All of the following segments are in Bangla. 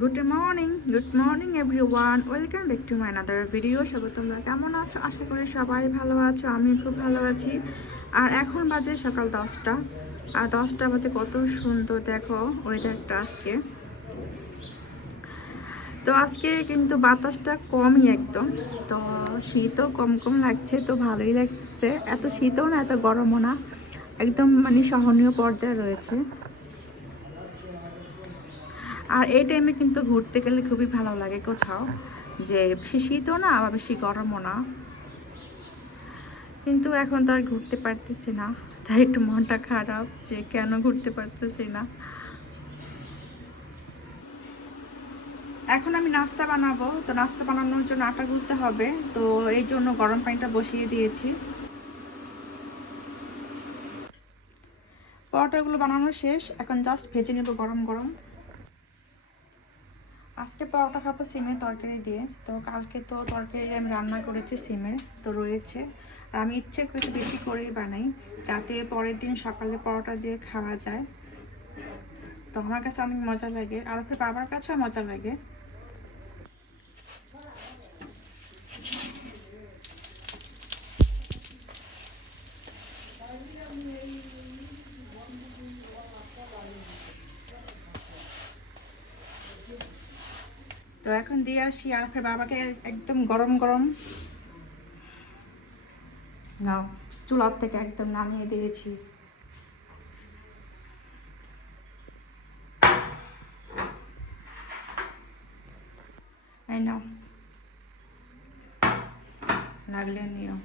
Good morning everyone, welcome back to my another video. সবাই তোমরা কেমন আছো? আশা করি সবাই ভালো আছো, আমি খুব ভালো আছি। আর এখন বাজে সকাল 10টা, আর 10টা বাজে কত সুন্দর দেখো ওয়েদারটা আজকে। তো আজকে কিন্তু বাতাসটা কমই একদম, তো শীতও কম কম লাগছে, তো ভালোই লাগছে। এত শীতও না, এত গরমও না, একদম মানে সহনীয় পর্যায়ে রয়েছে। আর এই টাইমে কিন্তু ঘুরতে গেলে খুবই ভালো লাগে কোথাও, যে বেশি শীতও না আবার বেশি গরমও না। কিন্তু এখন তো আর ঘুরতে পারতেছি না, তাই একটু মনটা খারাপ যে কেন ঘুরতে পারতেছি না। এখন আমি নাস্তা বানাবো, তো নাস্তা বানানোর জন্য আটা গুলতে হবে, তো এই জন্য গরম পানিটা বসিয়ে দিয়েছি। পরোটাগুলো বানানো শেষ, এখন জাস্ট ভেজে নেব গরম গরম। আজকে পরোটা খাবো সিমের তরকারি দিয়ে। তো কালকে তো তরকারি আমি রান্না করেছি সিমের, তো রয়েছে। আর আমি ইচ্ছে করে বেশি করেই বানাই, যাতে পরের দিন সকালে পরোটা দিয়ে খাওয়া যায়। তো আমার কাছে অনেক মজা লাগে, আর ওকে বাবার কাছেও মজা লাগে। তো এখন দিয়ে আসি, আর ফের বাবাকে একদম গরম গরম নাও চুলার থেকে একদম নামিয়ে দিয়েছি। এই নাও, লাগলে নিও।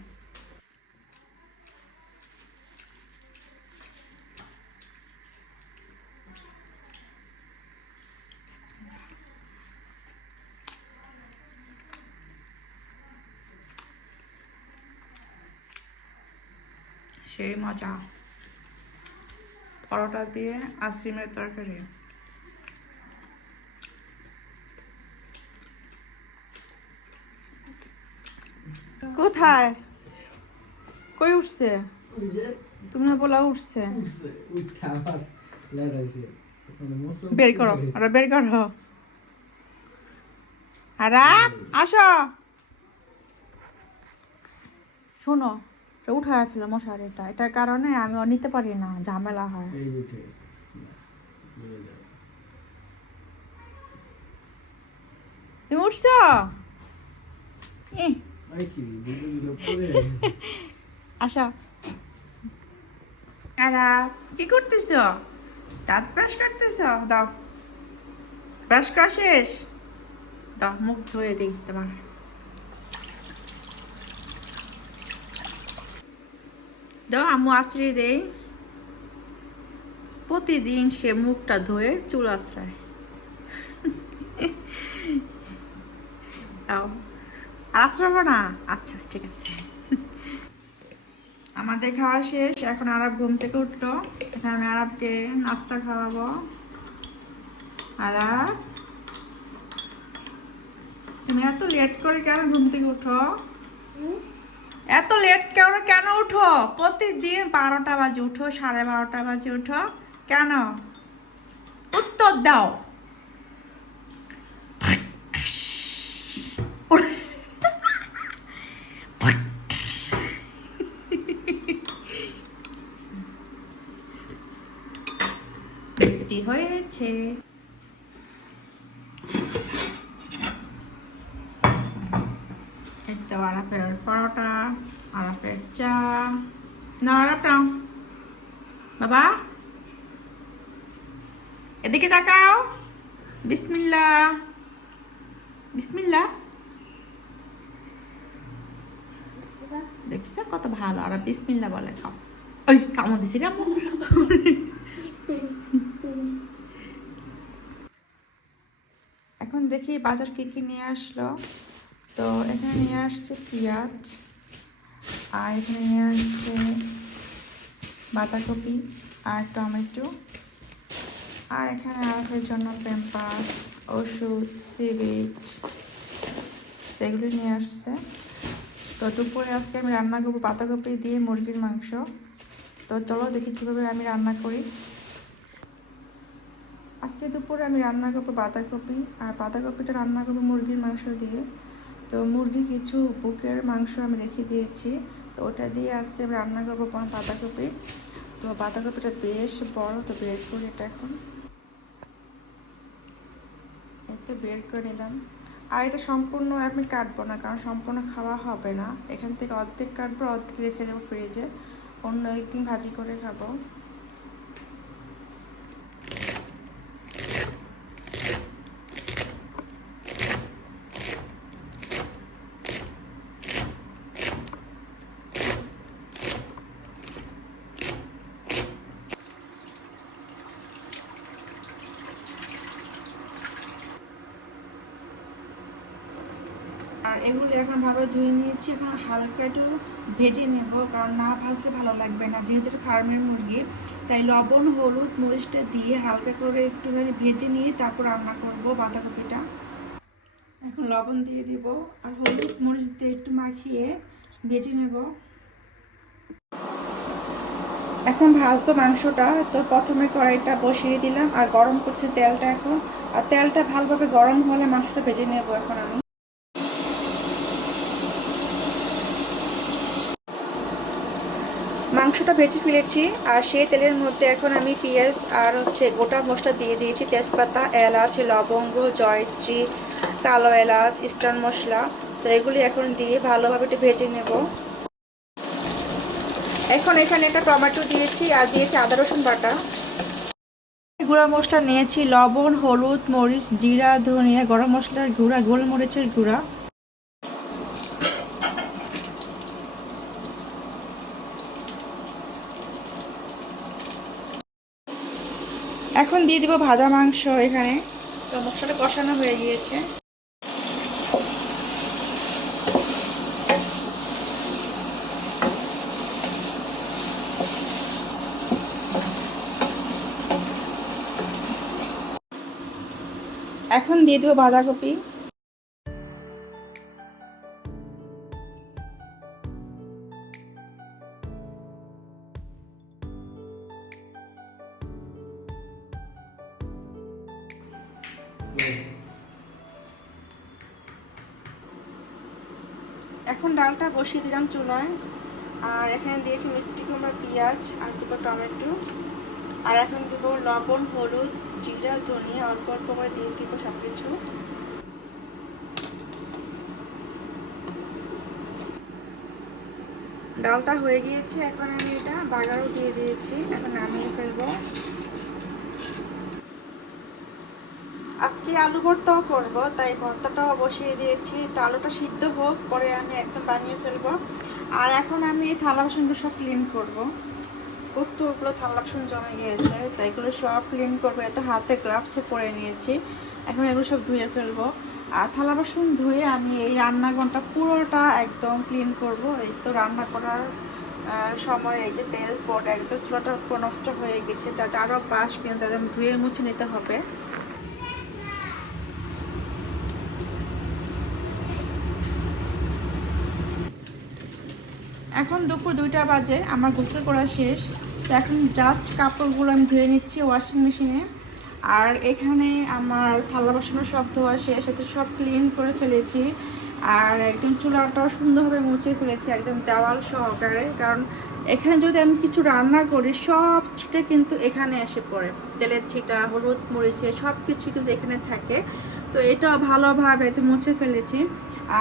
সেই মজা পরোটা দিয়ে আর সিমের তরকারি। কোথায় কই উঠছে? তুমি না বলা উঠছে, বের করো, ওরা বের করো। আর আসো, শোনো, উঠায় ফেলো মশারিটা, এটার কারণে আমি নিতে পারি না, ঝামেলা হয়। তুমি উঠছো? আসো। আর কি করতেছ? দাঁত ব্রাশ করতেছ? দাও, ব্রাশ করা শেষ? দাও, মুখ ধুয়ে দিই তোমার। দাও, আম্মু আশ্রয় দেই। প্রতিদিন সে মুখটা ধুয়ে চুল আশ্রয় দাও। আর আশ্রয় না? আচ্ছা ঠিক আছে। আমাদের খাওয়া শেষ, এখন আরব ঘুম থেকে উঠলো। এখন আমি আরবকে নাস্তা খাওয়াবো। আরব, তুমি এত লেট করে কেন ঘুম থেকে উঠো? এত লেট কেন উঠো? প্রতিদিন 12টা বাজে উঠো, 12:30 বাজে উঠো কেন? উত্তর দাও। বৃষ্টি হয়েছে। এই তো আরাফের পরোটা, আরাফের চা। না আরাফ নাও, বাবা এদিকে তাকাও। বিসমিল্লাহ বিসমিল্লাহ। দেখছো কত ভালো, আর বিসমিল্লাহ বলে খাও। ওই কামড় দিছি রে। এখন দেখি বাজার কি কি নিয়ে আসলো। তো এখানে নিয়ে আসছে পেঁয়াজ, আর এখানে নিয়ে আসছে বাঁধাকপি আর টমেটো, আর এখানে আরেকের জন্য প্যাম্পাস, ওষুধ, সিবিট, সেগুলি নিয়ে আসছে। তো দুপুরে আজকে আমি রান্না করবো বাঁধাকপি দিয়ে মুরগির মাংস। তো চলো দেখি কীভাবে আমি রান্না করি। আজকে দুপুরে আমি রান্না করবো বাঁধাকপি, আর বাঁধাকপিটা রান্না করবো মুরগির মাংস দিয়ে। তো মুরগির কিছু বুকের মাংস আমি রেখে দিয়েছি, তো ওটা দিয়ে আজকে আমি রান্না করবো বাঁধাকপি। তো বাঁধাকপিটা বেশ বড়, তো বের করি এটা এখন। এই তো বের করে নিলাম। আর এটা সম্পূর্ণ আমি কাটবো না, কারণ সম্পূর্ণ খাওয়া হবে না। এখান থেকে অর্ধেক কাটবো, অর্ধেক রেখে দেবো ফ্রিজে, অন্য একদিন ভাজি করে খাবো। আর এগুলো এখন ভালো ধুয়ে নিয়েছি, এখন হালকা একটু ভেজে নেব, কারণ না ভাজলে ভালো লাগবে না, যেহেতু এটা ফার্মের মুরগি। তাই লবণ হলুদ মরিচটা দিয়ে হালকা করে একটুখানি ভেজে নিয়ে তারপর রান্না করব বাঁধাকপিটা। এখন লবণ দিয়ে দিব আর হলুদ মরিচ দিয়ে একটু মাখিয়ে ভেজে নেব। এখন ভাজবো মাংসটা। তো প্রথমে কড়াইটা বসিয়ে দিলাম আর গরম করছে তেলটা এখন। আর তেলটা ভালোভাবে গরম হলে মাংসটা ভেজে নেব এখন আমি। মাংসটা ভেজে ফেলেছি, আর সেই তেলের মধ্যে এখন আমি পেঁয়াজ আর গোটা মশলা দিয়ে দিয়েছি, তেজপাতা, এলাচ, লবঙ্গ, জয়ত্রী, কালো এলাচ, স্টার মশলা। তো এগুলি এখন দিয়ে ভালোভাবে একটু ভেজে নেব। এখন এখানে একটা টমেটো দিয়েছি আর দিয়েছি আদা রসুন বাটা। গুঁড়া মশলা নিয়েছি লবণ, হলুদ, মরিচ, জিরা, ধনিয়া, গরম মশলার গুঁড়া, গোলমরিচের গুঁড়া। এখন দিয়ে দিব ভাজা মাংস এখানে। তো মশলাটা কষানো হয়ে গিয়েছে। এখন দিয়ে দেবো বাঁধাকপি। এখন ডালটা বসিয়ে দিলাম চুলায়, আর এখানে দিয়েছি মিষ্টি কুমড়া, পেঁয়াজ আর দুটো টমেটো। আর এখন দিব লবণ, হলুদ, জিরা, ধনিয়া, অল্প অল্প করে দিয়ে দিব সব কিছু। ডালটা হয়ে গিয়েছে, এখন আমি এটা বাগারও দিয়ে দিয়েছি, এখন নামিয়ে ফেলবো। আজকে আলু ভর্তাও করবো, তাই ভর্তাটাও বসিয়ে দিয়েছি। তো আলুটা সিদ্ধ হোক, পরে আমি একদম বানিয়ে ফেলবো। আর এখন আমি এই থালা বাসনগুলো সব ক্লিন করবো। কতগুলো থালা বাসন জমে গিয়েছে, তো এগুলো সব ক্লিন করবো। এত হাতে গ্লাভসও পরে নিয়েছি, এখন এগুলো সব ধুয়ে ফেলবো। আর থালা বাসন ধুয়ে আমি এই রান্নাঘরটা পুরোটা একদম ক্লিন করব। এই তো রান্না করার সময় এই যে তেল পড়ে একদম চুলাটা পুরো নষ্ট হয়ে গেছে, যা আরও বাস কিন্তু একদম ধুয়ে মুছে নিতে হবে। এখন দুপুর 2টা বাজে, আমার গোসল করা শেষ। তো এখন জাস্ট কাপড়গুলো আমি ধুয়ে নিচ্ছি ওয়াশিং মেশিনে। আর এখানে আমার থালা বাসনও সব ধোয়া শেষ, এতে সব ক্লিন করে ফেলেছি। আর একদম চুলাটাও সুন্দরভাবে মুছে ফেলেছি একদম দেওয়াল সহকারে, কারণ এখানে যদি আমি কিছু রান্না করি সব ছিটা কিন্তু এখানে এসে পড়ে। তেলের ছিটা, হলুদ মরিচে সব কিছু কিন্তু এখানে থাকে। তো এটাও ভালোভাবে একদম মুছে ফেলেছি।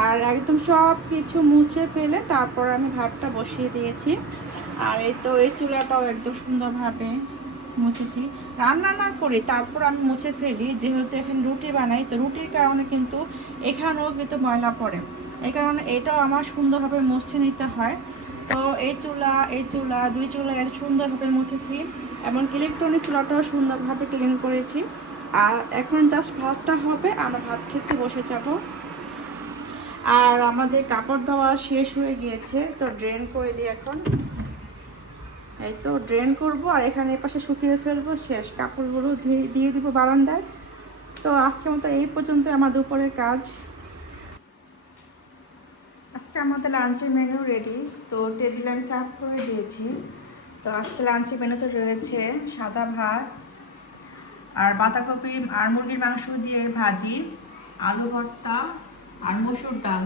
আর একদম সব কিছু মুছে ফেলে তারপর আমি ভাতটা বসিয়ে দিয়েছি। আর এই তো এই চুলাটাও একদম সুন্দরভাবে মুছেছি। রান্না না করি তারপর আমি মুছে ফেলি, যেহেতু এখানে রুটি বানাই, তো রুটির কারণে কিন্তু এখানেও কিন্তু ময়লা পড়ে। এই কারণে এটাও আমার সুন্দরভাবে মুছে নিতে হয়। তো এই চুলা 2 চুলা এর সুন্দরভাবে মুছেছি, এমনকি ইলেকট্রনিক চুলাটাও সুন্দরভাবে ক্লিন করেছি। আর এখন জাস্ট ভাতটা হবে, আমরা ভাত খেতে বসে যাব। আর আমাদের কাপড় ধোয়া শেষ হয়ে গিয়েছে, তো ড্রেন করে দিই এখন। এই তো ড্রেন করব, আর এখানে পাশে শুকিয়ে ফেলবো, শেষ। কাপড়গুলো দিয়ে দিব বারান্দায়। তো আজকে মতো এই পর্যন্ত আমার দুপুরের কাজ। আজকে আমাদের লাঞ্চের মেনু রেডি, তো টেবিলে আমি সার্ভ করে দিয়েছি। তো আজকে লাঞ্চের মেনুতে রয়েছে সাদা ভাত, আর বাঁধাকপি আর মুরগির মাংস দিয়ে ভাজি, আলু ভর্তা আর মসুর ডাল,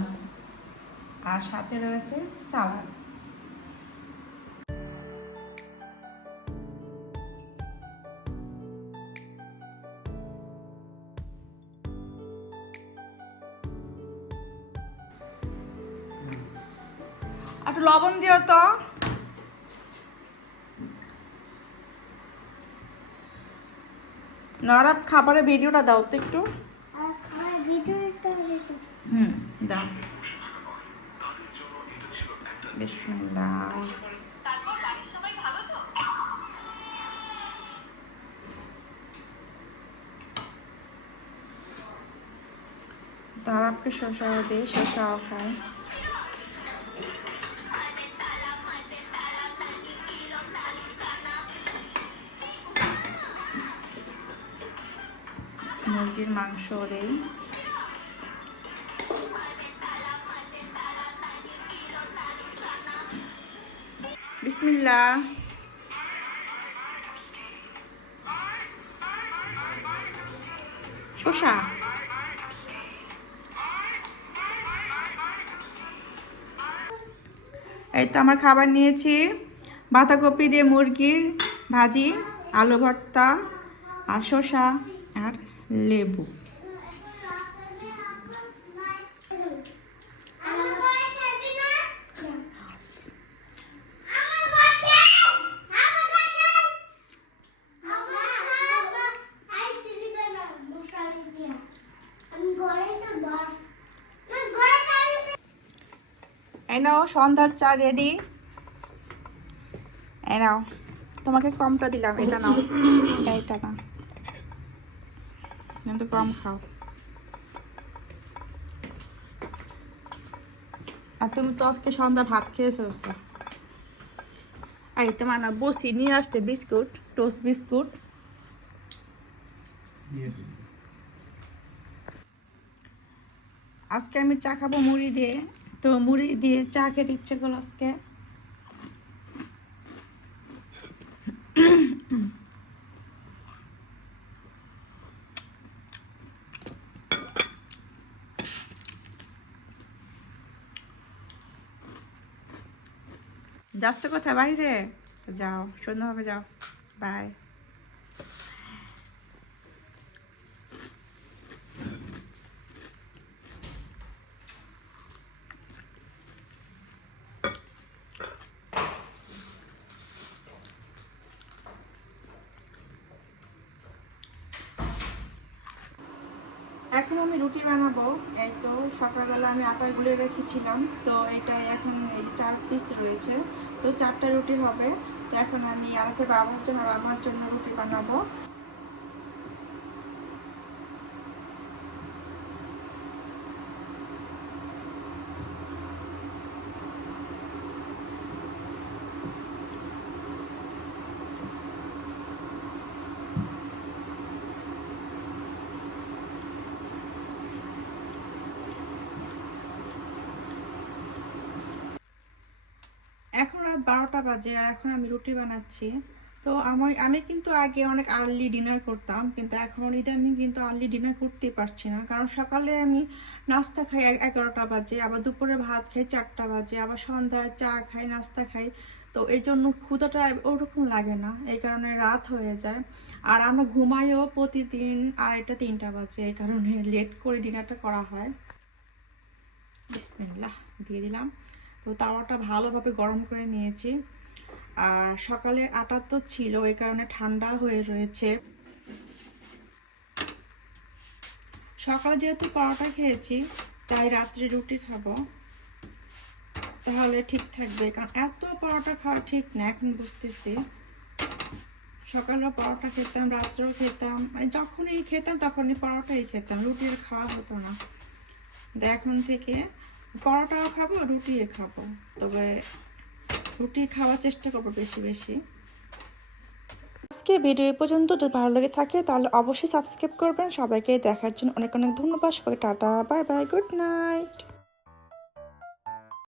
আর সাথে রয়েছে সালাদ। একটু লবণ দিও তো। নরব খাবারের ভিডিওটা দাও তো একটু। দাও। বিসমিল্লাহ। তারাবকে শসাও দিই, শসাও খায়। মুরগির মাংস দেই। বিসমিল্লাহ। শসা। এই তো আমার খাবার নিয়েছি, বাঁধাকপি দিয়ে মুরগির ভাজি, আলু ভর্তা আর শসা আর লেবু। এই নাও সন্ধ্যার চা রেডি। এই নাও, তোমাকে কমটা দিলাম, এটা নাও, এইটা না, কিন্তু কম খাও। আর তুমি তো আজকে সন্ধ্যা ভাত খেয়ে ফেলছো। এই তোমার না বসি নিয়ে আসতে বিস্কুট, টোস্ট বিস্কুট। আজকে আমি চা খাবো মুড়ি দিয়ে, তো মুড়ি দিয়ে চা খেতে ইচ্ছে করলো আজকে। যাচ্ছ কোথায়? বাইরে যাও, সুন্দরভাবে যাও, বাই। এখন আমি রুটি বানাবো। এই তো সকালবেলা আমি আটা গুলে রেখেছিলাম, তো এটা এখন এই যে 4 পিস রয়েছে, তো 4টা রুটি হবে। তো এখন আমি আরেকটা বাবার জন্য আর আমার জন্য রুটি বানাবো। এখন রাত 12টা বাজে আর এখন আমি রুটি বানাচ্ছি। তো আমি কিন্তু আগে অনেক আর্লি ডিনার করতাম, কিন্তু এখন ইদানিং কিন্তু আর্লি ডিনার করতেই পারছি না, কারণ সকালে আমি নাস্তা খাই 11টা বাজে, আবার দুপুরে ভাত খাই 4টা বাজে, আবার সন্ধ্যায় চা খাই, নাস্তা খাই। তো এই জন্য ক্ষুধাটা ওরকম লাগে না, এই কারণে রাত হয়ে যায়। আর আমরা ঘুমাইও প্রতিদিন 2:30 3টা বাজে, এই কারণে লেট করে ডিনারটা করা হয়। বিসমিল্লাহ দিয়ে দিলাম। তো তাওয়াটা ভালোভাবে গরম করে নিয়েছি। আর সকালে আটা তো ছিল, এই কারণে ঠান্ডা হয়ে রয়েছে। সকালে যেহেতু পরোটা খেয়েছি, তাই রাত্রে রুটি খাবো, তাহলে ঠিক থাকবে। কারণ এত পরোটা খাওয়া ঠিক না, এখন বুঝতেছি। সকালেও পরোটা খেতাম, রাত্রেও খেতাম, মানে যখনই খেতাম তখনই পরোটাই খেতাম, রুটির খাওয়া হতো না। এখন থেকে পরোটাও খাবো, রুটিও খাবো, তবে রুটি খাওয়ার চেষ্টা করবো বেশি বেশি। আজকে ভিডিও এই পর্যন্ত। যদি ভালো লেগে থাকে তাহলে অবশ্যই সাবস্ক্রাইব করবেন। সবাইকে দেখার জন্য অনেক অনেক ধন্যবাদ। সবাইকে tata, bye bye, good night.